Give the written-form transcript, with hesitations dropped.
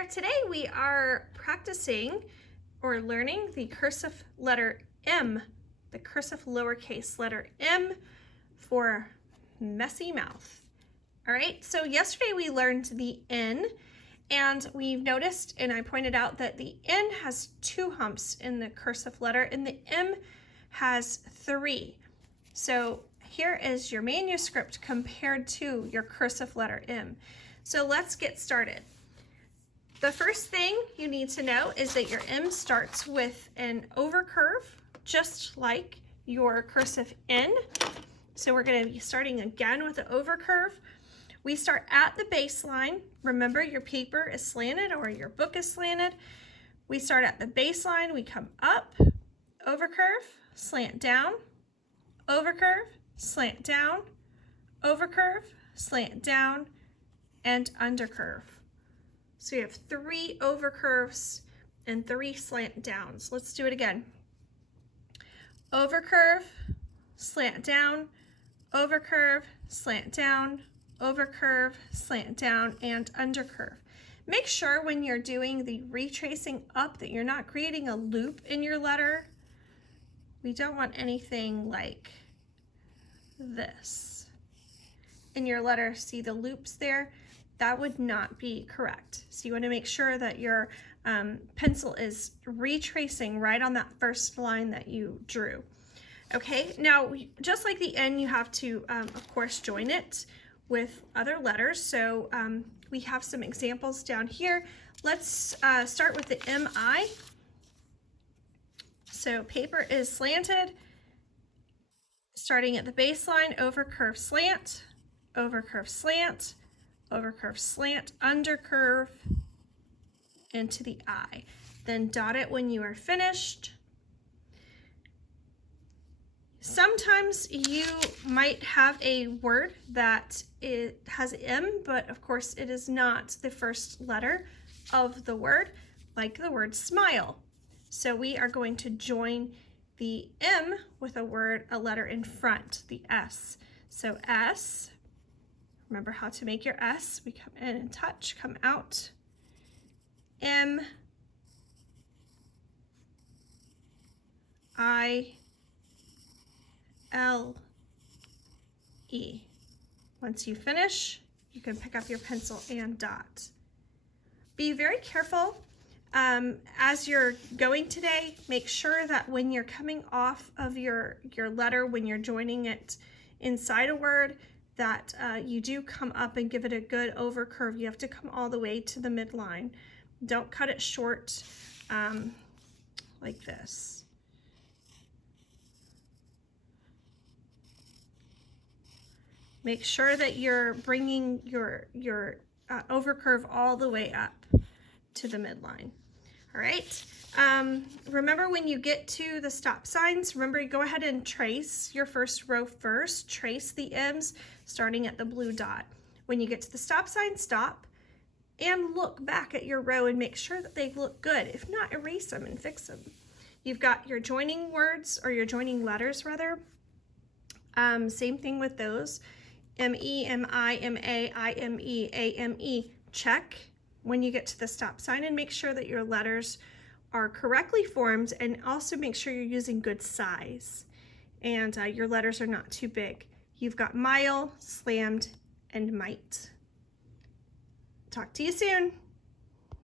there. Today we are practicing or learning the cursive letter M, the cursive lowercase letter M for messy mouth. All right, so yesterday we learned the N, and we've noticed, and I pointed out that the N has 2 humps in the cursive letter and the M has 3. So here is your manuscript compared to your cursive letter M. So let's get started. The first thing you need to know is that your M starts with an overcurve, just like your cursive N. So we're going to be starting again with the overcurve. We start at the baseline. Remember, your paper is slanted or your book is slanted. We start at the baseline, we come up, overcurve, slant down, overcurve, slant down, overcurve, slant down, and undercurve. So you have 3 overcurves and 3 slant downs. Let's do it again. Overcurve, slant down, overcurve, slant down, overcurve, slant down, and undercurve. Make sure when you're doing the retracing up that you're not creating a loop in your letter. We don't want anything like this in your letter. See the loops there? That would not be correct. So you want to make sure that your pencil is retracing right on that first line that you drew. Okay, now just like the N, you have to, of course, join it with other letters. So we have some examples down here. Let's start with the MI. So paper is slanted, starting at the baseline, overcurve slant, overcurve slant, overcurve slant, undercurve into the I. Then dot it when you are finished. Sometimes you might have a word that it has M, but of course it is not the first letter of the word, like the word smile. So we are going to join the M with a letter in front, the S. So S, remember how to make your S. We come in and touch, come out. M, I, L, E. Once you finish, you can pick up your pencil and dot. Be very careful as you're going today. Make sure that when you're coming off of your letter, when you're joining it inside a word, that you do come up and give it a good overcurve. You have to come all the way to the midline. Don't cut it short like this. Make sure that you're bringing your overcurve all the way up to the midline. All right. Remember, when you get to the stop signs, remember, go ahead and trace your first row first. Trace the M's starting at the blue dot. When you get to the stop sign, stop and look back at your row and make sure that they look good. If not, erase them and fix them. You've got your joining words, or your joining letters rather. Same thing with those. M-E, M-I, M-A, I-M-E, A-M-E. Check when you get to the stop sign and make sure that your letters are correctly formed, and also make sure you're using good size and your letters are not too big. You've got mile, slammed, and might. Talk to you soon.